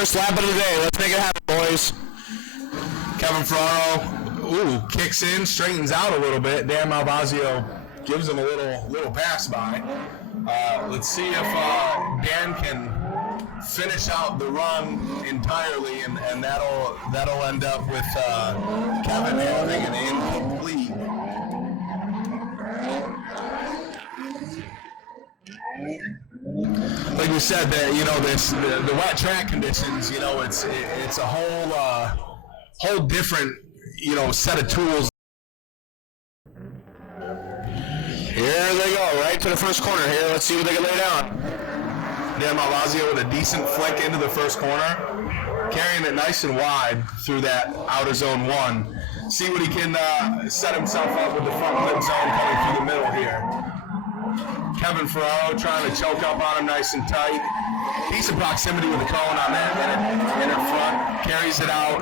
First lap of the day. Let's make it happen, boys. Kevin Ferraro, kicks in, straightens out a little bit. Dan Malvazio gives him a little pass by. Let's see if Dan can finish out the run entirely, and that'll end up with Kevin having an incomplete. Like we said, that the wet track conditions, it's a whole different set of tools. Here they go, right to the first corner here. Let's see what they can lay down. Dan Malvazio with a decent flick into the first corner, carrying it nice and wide through that outer zone one. See what he can set himself up with the front clip zone coming through the middle here. Kevin Ferraro trying to choke up on him nice and tight. Decent proximity with the cone on that inner front. Carries it out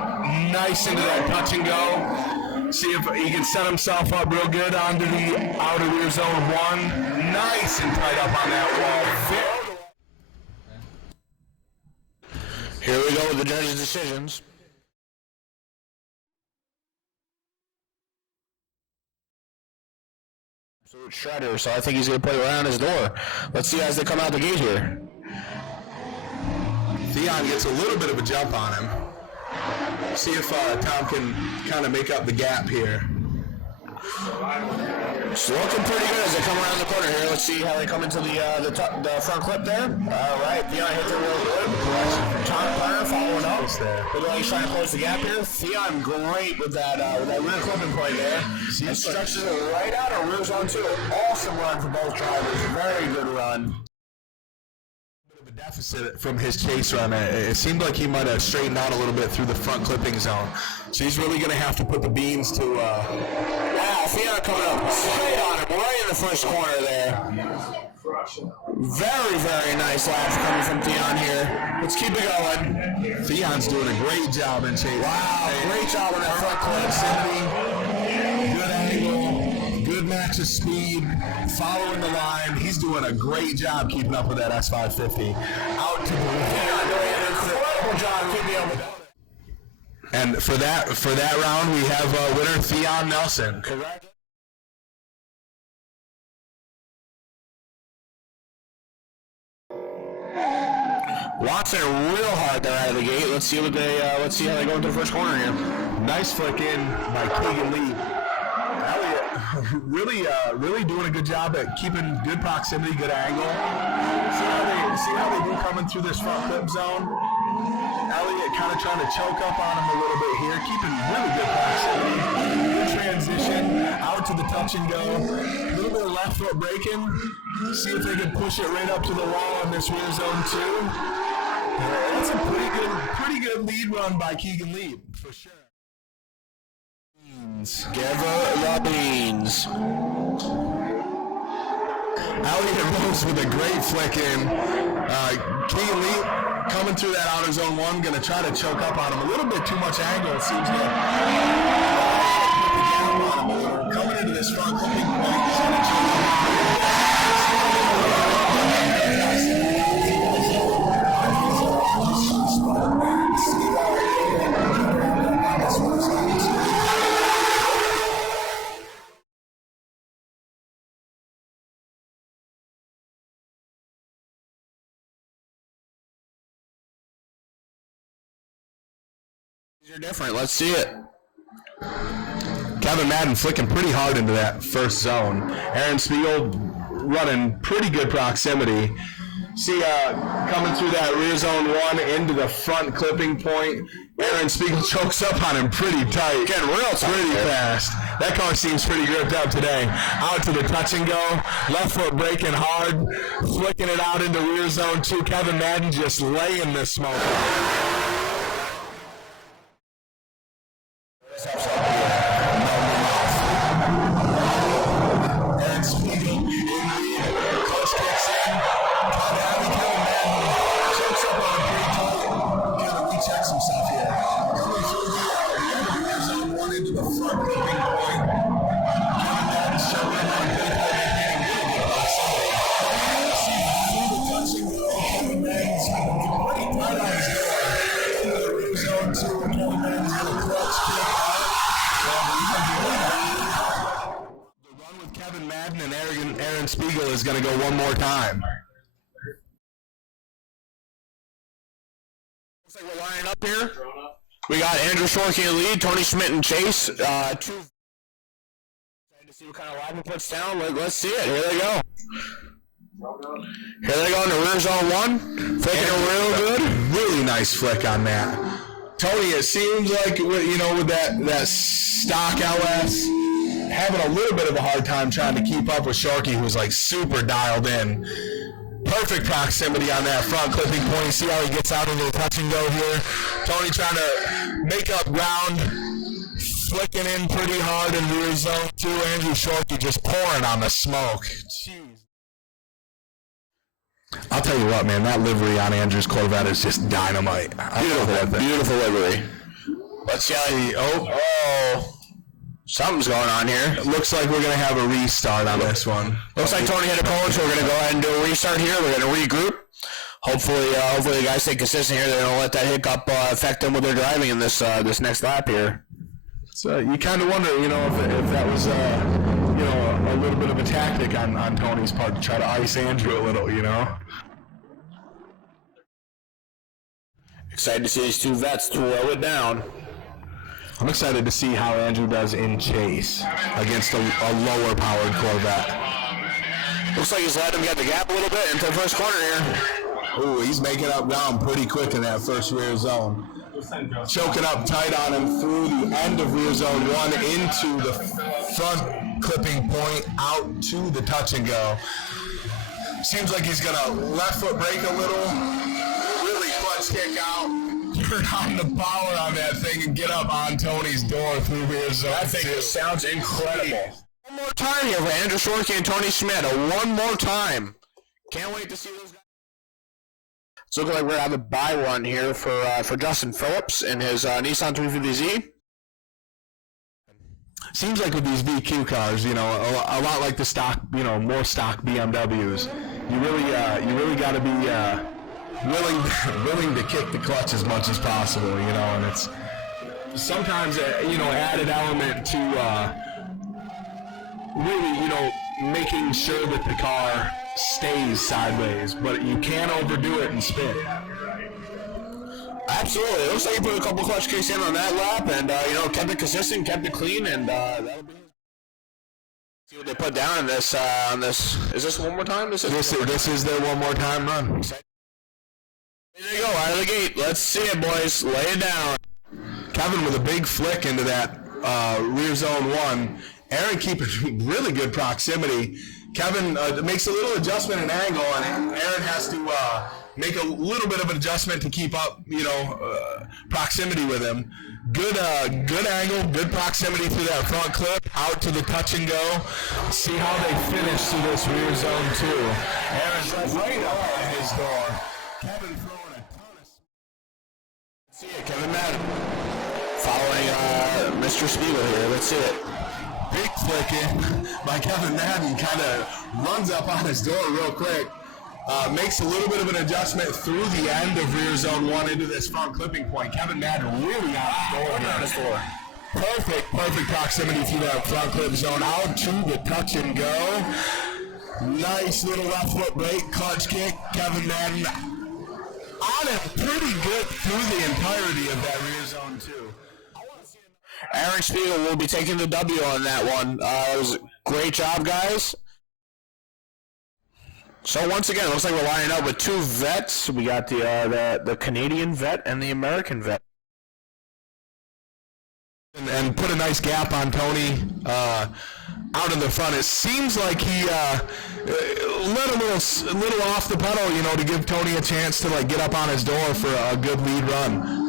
nice into that touch and go. See if he can set himself up real good onto the outer rear zone one. Nice and tight up on that wall. Here we go with the judges' decisions. Absolute shredder, so I think he's going to put it right on his door. Let's see as they come out the gate here. Theon gets a little bit of a jump on him. See if Tom can kind of make up the gap here. It's looking pretty good as they come around the corner here. Let's see how they come into the front clip there. All right, Theon hits it real good. Tom Turner following up. He's trying to close the gap here. Theon great with that rear clipping play there. And stretches it right out of rear zone two. Awesome run for both drivers. Very good run. Deficit from his chase run. It seemed like he might have straightened out a little bit through the front clipping zone. So he's really going to have to put the beans to... Wow, Theon coming up straight on him, right in the first corner there. Very, very nice laps coming from Theon here. Let's keep it going. Theon's doing a great job in chase. Wow, great job on that front clip. Good angle, good max of speed, following the line. He's doing a great job keeping up with that S550. Out to the Theon doing an incredible job keeping up with that. And for that round, we have winner Theon Nelson. Correct. Watson real hard there out of the gate. Let's see how they go into the first corner here. Nice flick in by Keegan Lee. Elliott really doing a good job at keeping good proximity, good angle. See how they do coming through this front clip zone. Elliott kind of trying to choke up on him a little bit here, keeping really good proximity. Good transition out to the touch and go. A little bit of left foot braking. See if they can push it right up to the wall in this rear zone two. That's a pretty good lead run by Keegan Lee, for sure. Give her the beans. Elliott Rose with a great flick in. Keegan Lee coming through that outer zone one, going to try to choke up on him. A little bit too much angle, it seems to coming into this front clipping point. These are different. Let's see it. Kevin Madden flicking pretty hard into that first zone. Aaron Spiegel running pretty good proximity. See, coming through that rear zone one into the front clipping point. Aaron Spiegel chokes up on him pretty tight. Getting real tight. Pretty fast. That car seems pretty gripped up today. Out to the touch and go. Left foot braking hard. Flicking it out into rear zone two. Kevin Madden just laying this smoke. Aaron Spiegel in the close kicks in. Kevin Madden chokes up on him pretty tight. Kind of rechecks himself here. Coming through the rear zone one into the front clipping point. Kevin Madden showing on good maintaining really good proximity. See through the touch and go. Kevin Madden's got a great right on his door. Spiegel is going to go one more time. Looks like we're lining up here. We got Andrew Shorkey in lead, Tony Schmidt and Chase. Two. Excited to see what kind of line he puts down. Let's see it. Here they go. Here they go in the rear zone one. Flicking it real good. Really nice flick on that. Tony, it seems like, you know, with that stock LS, having a little bit of a hard time trying to keep up with Sharky, who's like super dialed in. Perfect proximity on that front clipping point. You see how he gets out into the touch and go here. Tony trying to make up ground, flicking in pretty hard in rear zone 2. Andrew Sharky just pouring on the smoke. Jeez. I'll tell you what, man, that livery on Andrew's Corvette is just dynamite. Beautiful livery. Let's see. Oh. Something's going on here. It looks like we're going to have a restart on this one. Looks like Tony hit a pole, so we're going to go ahead and do a restart here. We're going to regroup. Hopefully the guys stay consistent here. They don't let that hiccup affect them with their driving in this next lap here. So you kind of wonder, you know, if that was, you know, a little bit of a tactic on Tony's part to try to ice Andrew a little, you know. Excited to see these two vets throw it down. I'm excited to see how Andrew does in chase against a lower powered Corvette. Looks like he's let him get the gap a little bit into the first corner here. Ooh, he's making up ground pretty quick in that first rear zone. Choking up tight on him through the end of rear zone 1 into the front clipping point out to the touch and go. Seems like he's gonna left foot brake a little, really clutch kick out, turn on the power on that thing and get up on Tony's door through rear zone 2. That thing just sounds incredible. One more time here for Andrew Shorkey and Tony Schmidt. One more time. Can't wait to see those guys. It's looking like we're going to have a buy run here for Justin Phillips in his Nissan 350Z. Seems like with these VQ cars, you know, a lot like the stock, you know, more stock BMWs, you really got to be willing to kick the clutch as much as possible, you know, and it's sometimes you know, added element to really, you know, making sure that the car stays sideways, but you can't overdo it and spin. Absolutely. It looks like you put a couple clutch kicks in on that lap, and you know, kept it consistent, kept it clean, and that'll be. See what they put down in this. On this, is this one more time? This is their one more time run. There you go, out of the gate. Let's see it, boys. Lay it down. Kevin with a big flick into that rear zone 1. Aaron keeping really good proximity. Kevin makes a little adjustment in angle, and Aaron has to make a little bit of an adjustment to keep up, you know, proximity with him. Good angle, good proximity through that front clip, out to the touch and go. See how they finish through this rear zone 2. Aaron's right up at his door. Kevin throwing a ton of... See it, Kevin Madden. Following Mr. Spiegel here. Let's see it. Big flicking by Kevin Madden, kind of runs up on his door real quick. Makes a little bit of an adjustment through the end of rear zone 1 into this front clipping point. Kevin Madden really out his door. Perfect proximity through that front clip zone, out to the touch and go. Nice little left foot brake, clutch kick. Kevin Madden on it pretty good through the entirety of that rear zone 2. Aaron Spiegel will be taking the W on that one. It was a great job, guys. So once again, it looks like we're lining up with two vets. We got the Canadian vet and the American vet. And put a nice gap on Tony out in the front. It seems like he let a little off the pedal, you know, to give Tony a chance to like get up on his door for a good lead run.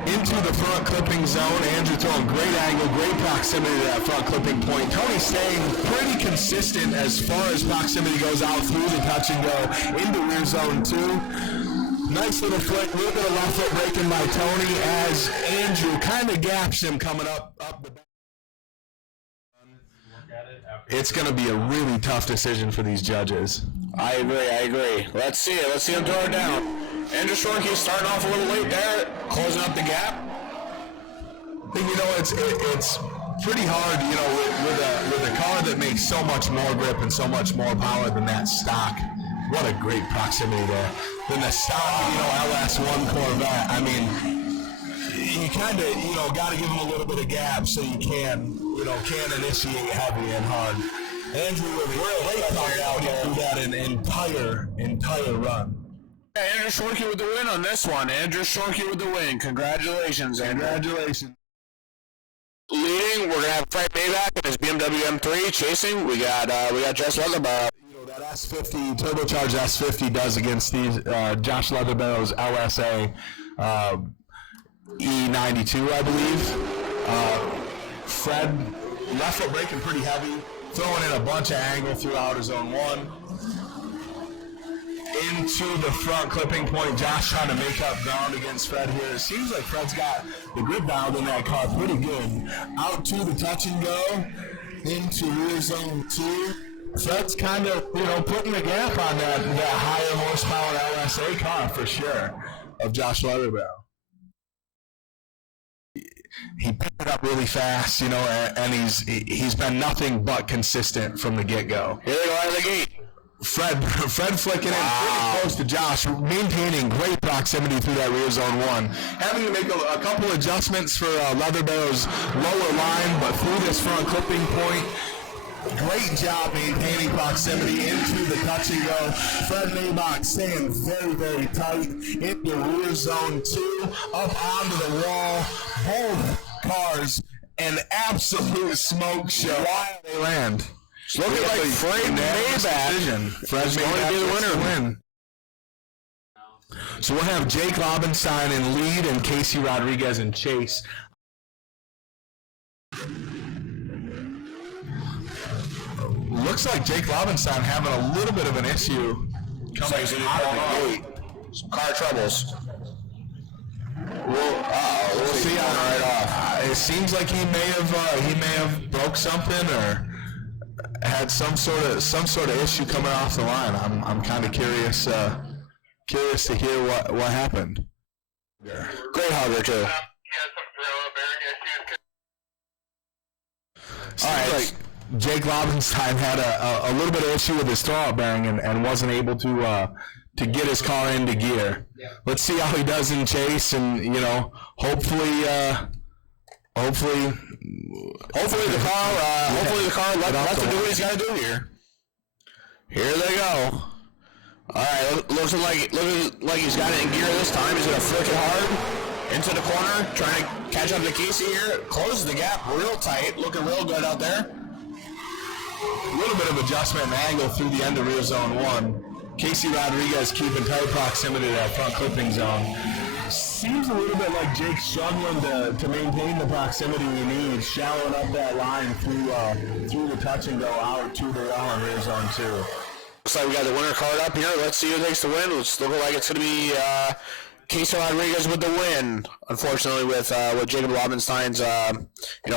Into the front clipping zone. Andrew throwing great angle, great proximity to that front clipping point. Tony staying pretty consistent as far as proximity goes out through the touch and go into rear zone 2. Nice little flick, a little bit of left foot braking by Tony as Andrew kind of gaps him coming up the back. It's going to be a really tough decision for these judges. I agree. Let's see it. Let's see him throw it down. Andrew Shorkey starting off a little late there, closing up the gap. You know, it's pretty hard, you know, with a car that makes so much more grip and so much more power than that stock. What a great proximity there. Than the stock, you know, LS1 Corvette. I mean, you kind of, you know, got to give them a little bit of gap so you can initiate heavy and hard. Andrew really powered out through that entire run. Yeah, Andrew Shorkey with the win on this one. Andrew Shorkey with the win. Congratulations, Andrew. Congratulations. Leading, we're gonna have Fred Maybach in his BMW M3 chasing. We got Josh Leatherbarrow. You know that S50 turbocharged S50 does against these Josh Leatherbarrow's LSA E92, I believe. Fred left foot braking pretty heavy, throwing in a bunch of angle through outer zone 1. Into the front clipping point. Josh trying to make up ground against Fred here. It seems like Fred's got the grip dialed in that car pretty good. Out to the touch and go. Into rear zone 2. Fred's kind of, you know, putting the gap on that higher horsepower LSA car for sure of Josh Leatherbarrow. He picked it up really fast, you know, and he's been nothing but consistent from the get-go. Here they go out of the gate. Fred flicking in pretty close to Josh, maintaining great proximity through that rear zone 1. Having to make a couple adjustments for Leatherbarrow's lower line, but through this front clipping point, great job maintaining proximity into the touch and go. Fred Maybach staying very, very tight into rear zone 2, up onto the wall. Both cars an absolute smoke show. Why they land? It's looking like Fred Maybach. Fred's going to be the winner. So we'll have Jake Lobenstein in lead and Casey Rodriguez in chase. Looks like Jake Lobenstein having a little bit of an issue coming out of the gate. Some car troubles. We'll see on right off. It seems like he may have broke something or had some sort of issue coming off the line. I'm kind of curious to hear what happened. Great hugger too. All right. Jake Lobenstein had a little bit of issue with his throwout bearing and wasn't able to get his car into gear. Let's see how he does in chase, and you know, hopefully the car lets him do what he's got to do here. Here they go. All right, looks like he's got it in gear this time. He's gonna flick it hard into the corner, trying to catch up to Casey here. Closes the gap real tight, looking real good out there. A little bit of adjustment and angle through the end of rear zone 1. Casey Rodriguez keeping tight proximity to that front clipping zone. Seems a little bit like Jake struggling to maintain the proximity he needs, shallowing up that line through the touch and go out to the wall in rear zone 2. Looks like we got the winner card up here. Let's see who takes the win. It's looking like it's going to be Casey Rodriguez with the win. Unfortunately, with Jacob Lobenstein's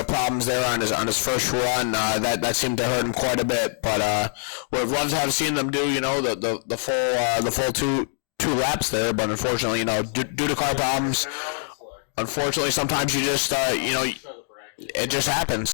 problems there on his first run, that seemed to hurt him quite a bit. But would have loved to have seen them do the full two laps there. But unfortunately, due to car problems, unfortunately sometimes you just it just happens.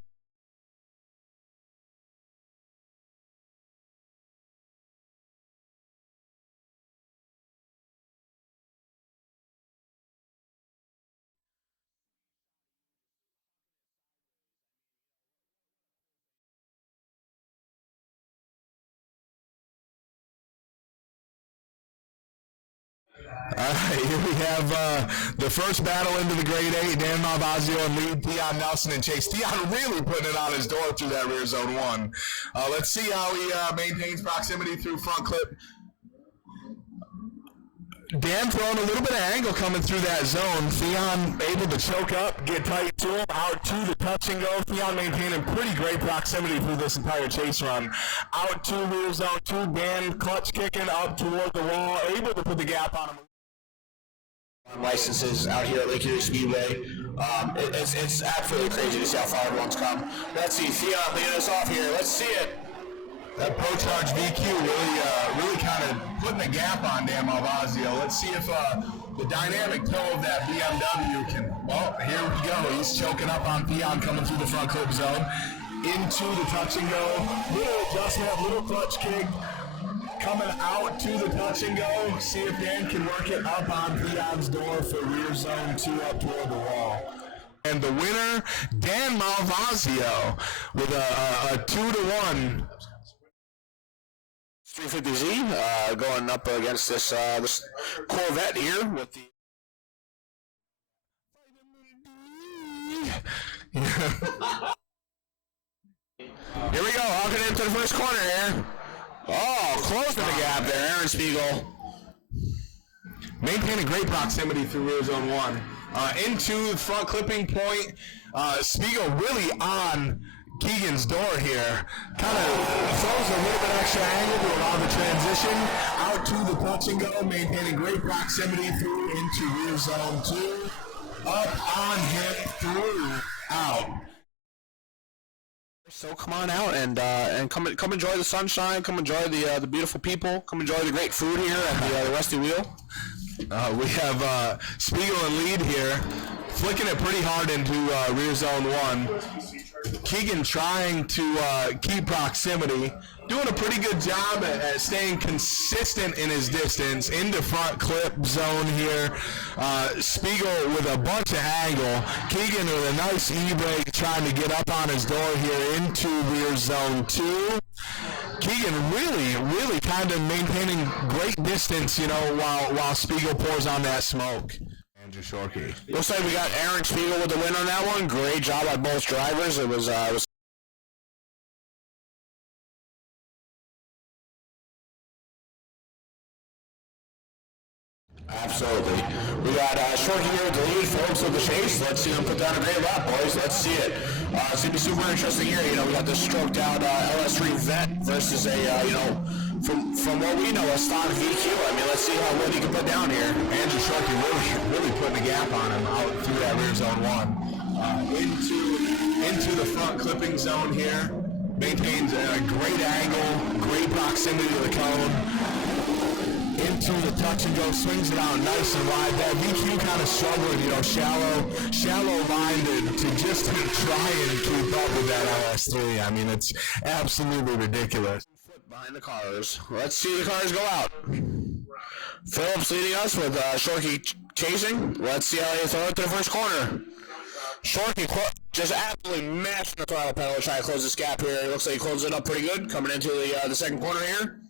All right, here we have the first battle into the Grade 8. Dan Malvazio in lead, Theon Nelson in chase. Theon really putting it on his door through that rear zone 1. Let's see how he maintains proximity through front clip. Dan throwing a little bit of angle coming through that zone. Theon able to choke up, get tight to him, out to the touch and go. Theon maintaining pretty great proximity through this entire chase run. Out to rear zone 2, Dan clutch kicking up toward the wall, able to put the gap on him. Licenses out here at Lake Erie Speedway. It's absolutely crazy to see how far everyone's come. Let's see, Theon leading us off here. Let's see it. That ProCharge VQ really kind of putting a gap on Dan Malvazio. Let's see if the dynamic toe of that BMW can, well, here we go. He's choking up on Theon coming through the front clip zone. Into the touch and go. Little adjustment, little clutch kick. Coming out to the touch and go. See if Dan can work it up on Theon's door for rear zone 2 up toward the wall. And the winner, Dan Malvazio, with a 2-1. 350Z going up against this Corvette here with the. Here we go, hooking into the first corner here. Oh, closing the gap there, Aaron Spiegel. Maintaining great proximity through rear zone 1. Into front clipping point. Spiegel really on Keegan's door here. Kind of throws a little bit extra angle to allow the transition. Out to the touch and go, maintaining great proximity through into rear zone 2. Up on him, through, out. So come on out and come enjoy the sunshine. Come enjoy the beautiful people. Come enjoy the great food here at the Rusty Wheel. We have Spiegel in lead here, flicking it pretty hard into rear zone 1. Keegan trying to keep proximity, doing a pretty good job at staying consistent in his distance into front clip zone here. Spiegel with a bunch of angle. Keegan with a nice e-brake trying to get up on his door here into rear zone 2. Keegan really kind of maintaining great distance, you know, while Spiegel pours on that smoke. Andrew Shorkey. Looks like we got Aaron Spiegel with the win on that one. Great job by both drivers. It was absolutely. We got Shorkey here with the lead, folks, with the chase. Let's see them put down a great lap, boys. Let's see it. It's going to be super interesting here. You know, we got this stroked out LS3 Vet versus a, you know, from what we know, a stock VQ. I mean, let's see how well he can put down here. Andrew Shorkey really putting a gap on him out through that rear zone 1. Into the front clipping zone here. Maintains a great angle, great proximity to the cone. Into the touch and go, swings it out nice and wide. That VQ kind of struggling, you know, shallow line to just try and keep up with that LS3. I mean, it's absolutely ridiculous. Behind the cars. Let's see the cars go out. Phillips leading us with Shorkey chasing. Let's see how they throw it to the first corner. Shorkey just absolutely mashing the throttle pedal to try to close this gap here. It looks like he closed it up pretty good coming into the second corner here.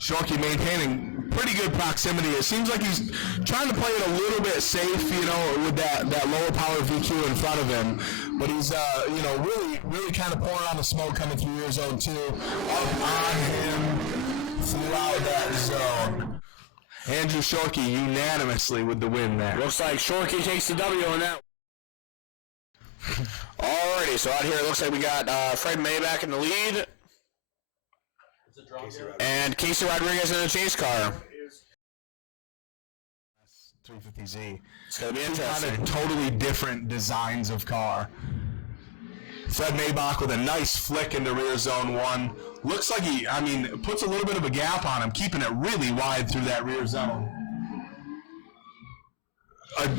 Shorkey maintaining pretty good proximity. It seems like he's trying to play it a little bit safe, you know, with that lower power VQ in front of him. But he's, you know, really kind of pouring on the smoke coming through rear zone 2. Up on him throughout that zone. Andrew Shorkey unanimously with the win there. Looks like Shorkey takes the W on that. Alrighty, so out here it looks like we got Fred Maybach in the lead. And Casey Rodriguez in the chase car. 350Z. It's going to be interesting. Kind of totally different designs of car. Fred Maybach with a nice flick into rear zone 1. Looks like he, I mean, puts a little bit of a gap on him, keeping it really wide through that rear zone.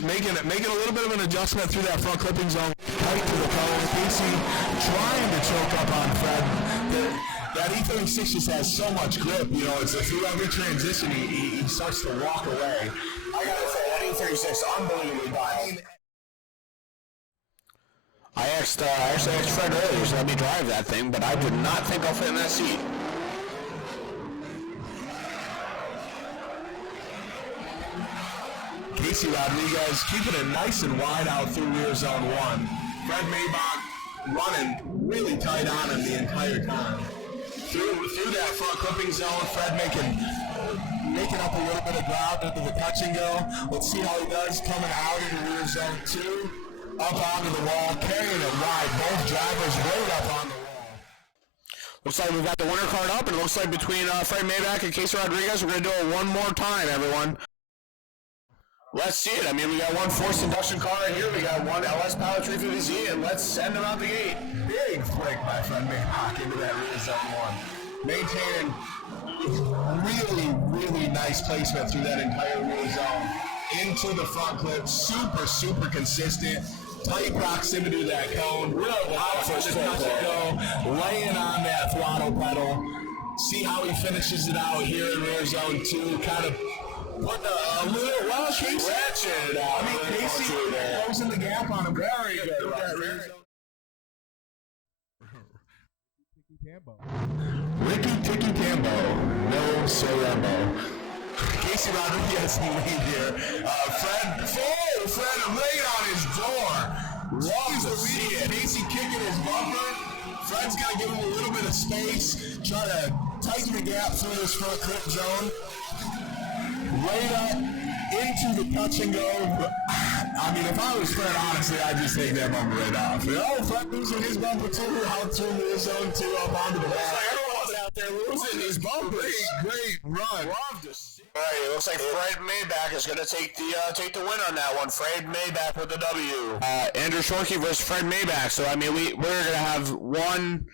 Making a little bit of an adjustment through that front clipping zone. Tight to the cone. Casey trying to choke up on Fred. That E36 just has so much grip, you know, it's through every transition, he starts to walk away. I gotta say, that E36, unbelievably dialed. I actually asked Fred earlier to let me drive that thing, but I did not think I'll fit in that seat. Casey Rodriguez keeping it nice and wide out through rear zone 1. Fred Maybach running really tight on him the entire time. Through that front clipping zone, Fred making up a little bit of ground into the touch and go. Let's see how he does coming out into rear zone 2. Up onto the wall, carrying it wide. Both drivers right up on the wall. Looks like we've got the winner card up, and it looks like between Fred Maybach and Casey Rodriguez, we're going to do it one more time, everyone. Let's see it. I mean, we got one forced induction car in here. We got one LS Power 350Z, and let's send them out the gate. Big flick by Fred Maybach into that rear zone 1. maintaining really, really nice placement through that entire rear zone. Into the front clip, super, super consistent. Tight proximity to that cone. Real out for the touch and go. Laying on that throttle pedal. See how he finishes it out here in rear zone 2. Kind of putting a little, well, Casey. I mean, Casey closing the gap on him. Very good. Ricky Ticky Tambo. No Sorembo. Casey Rodriguez in the lead here. Fred laid on his door. Love to see it. Casey kicking his bumper. Fred's got to give him a little bit of space. Try to tighten the gap through this front clip zone. Laid up into the touch and go. I mean, if I was Fred, honestly, I'd just take that bumper right off. Oh, Fred losing his bumper too. Out through the zone 2 up onto the back. Everyone's out there losing his bumper. Great run. Love to see. All right, it looks like Fred Maybach is going to take the win on that one. Fred Maybach with the W. Andrew Shorkey versus Fred Maybach. So, I mean, we're going to have one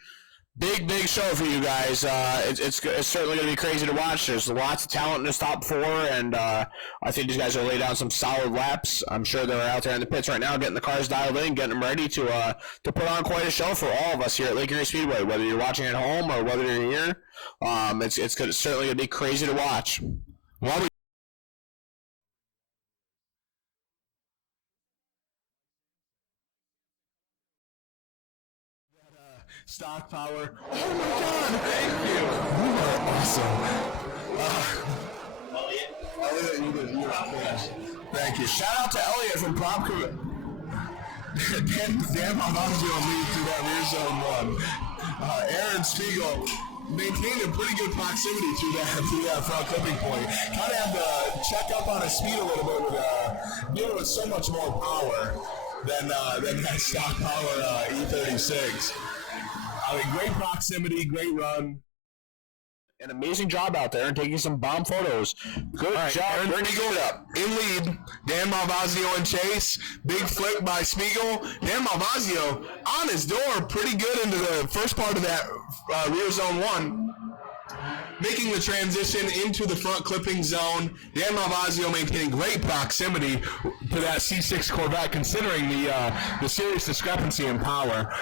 big show for you guys. It's certainly going to be crazy to watch. There's lots of talent in this top 4, and I think these guys will lay down some solid laps. I'm sure they're out there in the pits right now getting the cars dialed in, getting them ready to put on quite a show for all of us here at Lake Erie Speedway, whether you're watching at home or whether you're here. It's certainly going to be crazy to watch. While we stock power. Oh my God! Thank you. You are awesome. Elliot, you're fast. Thank you. Shout out to Elliot from Prop Crew. Dan Malvazio leads to that rear zone 1. Aaron Spiegel maintaining pretty good proximity through that front clipping point. Kind of had to check up on his speed a little bit with dealing with so much more power than that stock power E36. I mean, great proximity, great run. An amazing job out there and taking some bomb photos. Good job. Aaron Spiegel up in lead. Dan Malvazio and chase. Big flick by Spiegel. Dan Malvazio on his door pretty good into the first part of that rear zone 1. Making the transition into the front clipping zone. Dan Malvazio maintaining great proximity to that C6 Corvette considering the serious discrepancy in power.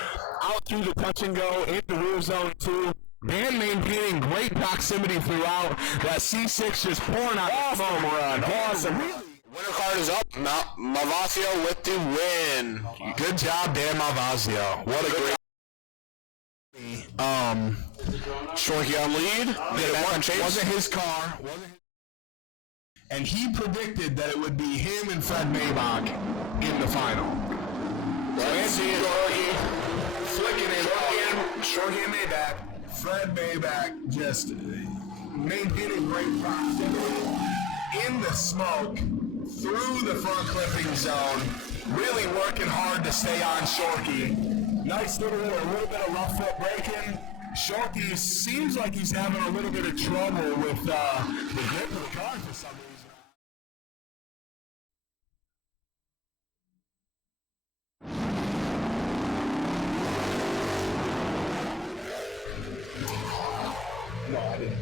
Out through the touch and go into rear zone 2. Dan maintaining great proximity throughout. That C6 just pouring out the foam run. Awesome. Winner card is up. Malvazio with the win. Good job, Dan Malvazio. What a great. Shorkey on lead. It wasn't his car. And he predicted that it would be him and Fred Maybach in the final. Let's see it. Flicking it in. Shorkey and Maybach. Fred Maybach just maintaining great proximity in the smoke through the front clipping zone. Really working hard to stay on Shorkey. Nice little bit of rough foot braking. Shorkey seems like he's having a little bit of trouble with the grip of the car for some reason. No, I didn't.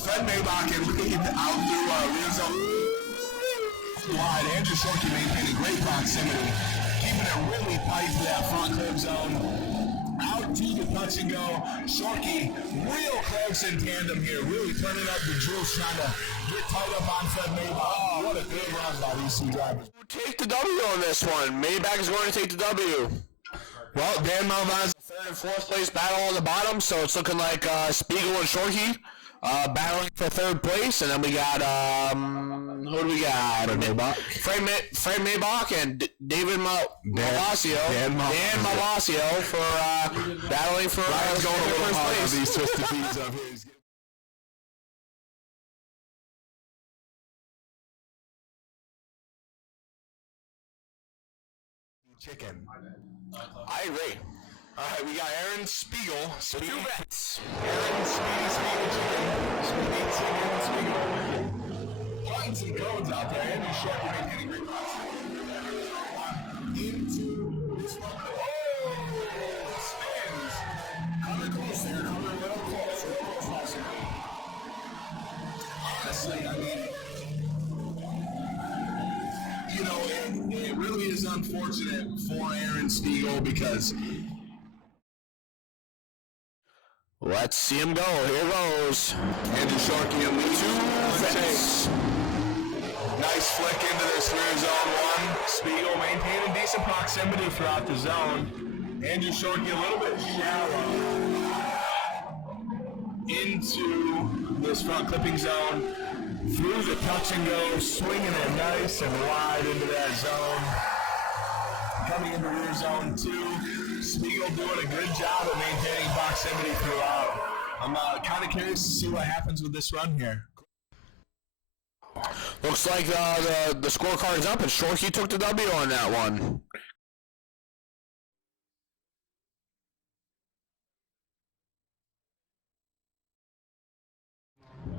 Fred Maybach in lead out through rear zone. Wide. Andrew Shorkey maintaining great proximity, keeping it really tight to that front curb zone. Out to the touch and go. Shorkey real close in tandem here, really turning up the juice, trying to get tight up on Fred Maybach. Oh, what a good run by these two drivers. Take the W on this one. Maybach is going to take the W. Well, Dan Malvazio. Third and fourth place battle on the bottom, so it's looking like Spiegel and Shorkey battling for third place, and then we got who do we got? Fred Maybach and David Malvazio. Dan Malvazio for battling for Ryan's going a little first hard place. on these twisted feeds of his. Chicken. I agree. All right, we got Aaron Spiegel. Two bets. Aaron Spiegel. Putting some codes out there. Andrew Shorkey maintaining great into this one. Oh, spins. Coming close there. it really is unfortunate for Aaron Spiegel because... Let's see him go. Here goes. Andrew Sharkey and Lee. 2-6. Nice flick into this rear zone 1. Spiegel maintaining decent proximity throughout the zone. Andrew Sharkey a little bit shallow into this front clipping zone. Through the touch and go, swinging it nice and wide into that zone. Coming into rear zone 2. Spiegel doing a good job of maintaining proximity throughout. I'm kind of curious to see what happens with this run here. Looks like the scorecard is up, and Shorkey took the W on that one.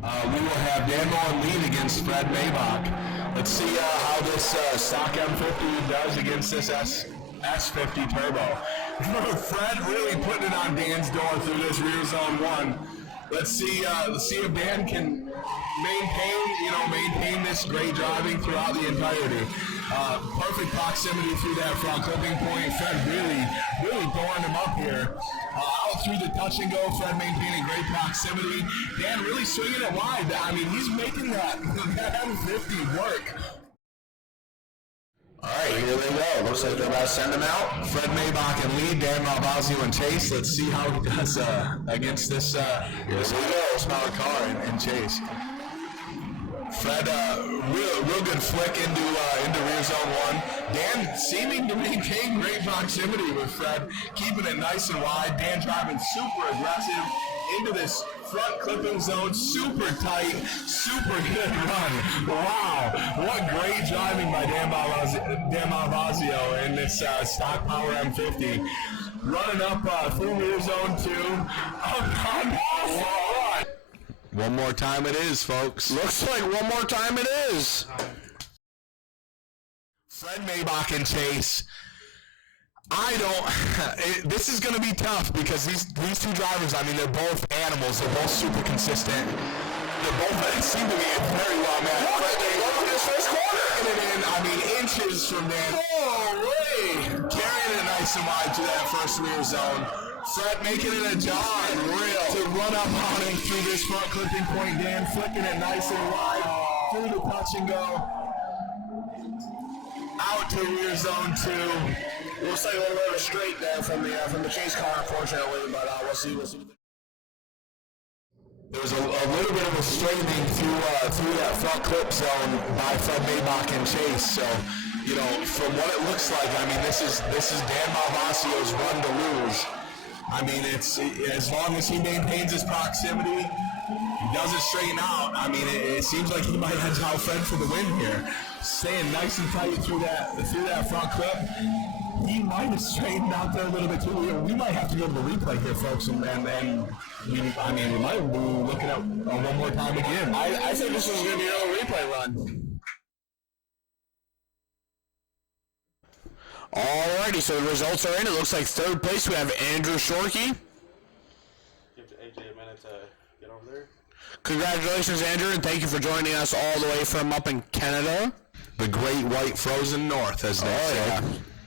We will have Dan Mullen lead against Fred Maybach. Let's see how this stock M50 does against this S50 Turbo. Fred really putting it on Dan's door through this rear zone 1. Let's see if Dan can maintain this great driving throughout the entirety. Perfect proximity through that front clipping point. Fred really throwing him up here. Out through the touch and go. Fred maintaining great proximity. Dan really swinging it wide. I mean, he's making that M50 work. All right, here they go. Looks like they're about to send him out. Fred Maybach and lead, Dan Malvazio and Chase. Let's see how he does against this horsepower car in Chase. Fred, real good flick into rear zone 1. Dan seeming to maintain great proximity with Fred, keeping it nice and wide. Dan driving super aggressive into this front clipping zone, super tight, super good run. Wow, what great driving by Dan Malvazio in this stock power M50. Running up through rear zone 2. One more time it is, folks. Looks like one more time it is. Fred Maybach and Chase. This is going to be tough because these two drivers, I mean, they're both animals. They're both super consistent. They seem to be very well matched. Fred Maybach this first corner. Getting it in, I mean, inches from Dan. Carrying it nice and wide to that first rear zone. Fred making it a job to run up on him through this front clipping point. Dan flicking it nice and wide through the touch and go. Out to rear zone 2. Looks like a little bit of a straight there from the chase car, unfortunately, but we'll see. There was a little bit of a straightening through that front clip zone by Fred Maybach and Chase. So, from what it looks like, I mean, this is Dan Malvazio's run to lose. I mean, it's as long as he maintains his proximity, he doesn't straighten out. I mean, it seems like he might edge out Fred for the win here. Staying nice and tight through that front clip. He might have straightened out there a little bit too. We might have to go to the replay here, folks, and we might be looking at one more time again. I think this is going to be a little replay run. Alrighty, so the results are in. It looks like third place we have Andrew Shorkey. Give AJ a minute to get over there. Congratulations, Andrew, and thank you for joining us all the way from up in Canada. The great white frozen north, as they say. Yeah.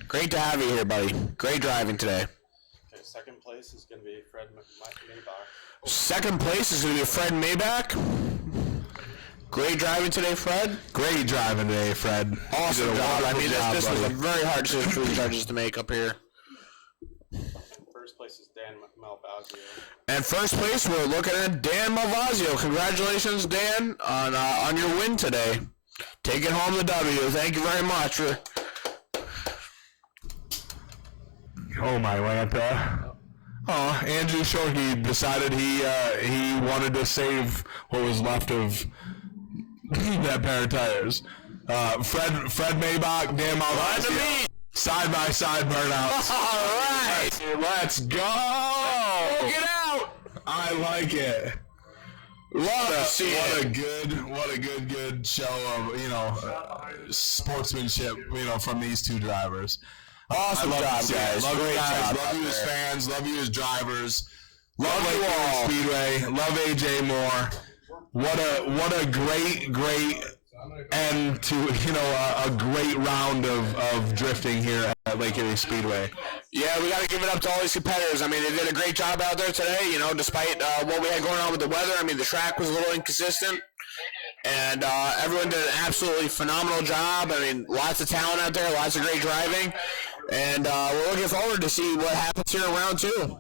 Great to have you here, buddy. Great driving today. Okay, second place is going to be Fred Maybach. Second place is going to be Fred Maybach. Great driving today, Fred. Great driving today, Fred. Awesome job. I mean, this was a very hard decision for the judges to make up here. First place is Dan Malvazio. And first place, we're looking at Dan Malvazio. Congratulations, Dan, on your win today. Taking home the W. Thank you very much. Oh, my Lanta. Oh, Andrew Shorkey decided he wanted to save what was left of that pair of tires. Fred Maybach, Dan Malvazio, side-by-side burnouts. All right. Let's go. Get out. I like it. Love to see it. What a good show of, sportsmanship, from these two drivers. Awesome job, guys. Love you guys. Job love you as there. fans. Love you as drivers. Love Lake you all. Speedway. Love AJ Moore. What a great end to a great round of drifting here at Lake Erie Speedway. Yeah, we got to give it up to all these competitors. I mean, they did a great job out there today, despite what we had going on with the weather. I mean, the track was a little inconsistent, and everyone did an absolutely phenomenal job. I mean, lots of talent out there, lots of great driving, and we're looking forward to see what happens here in round 2.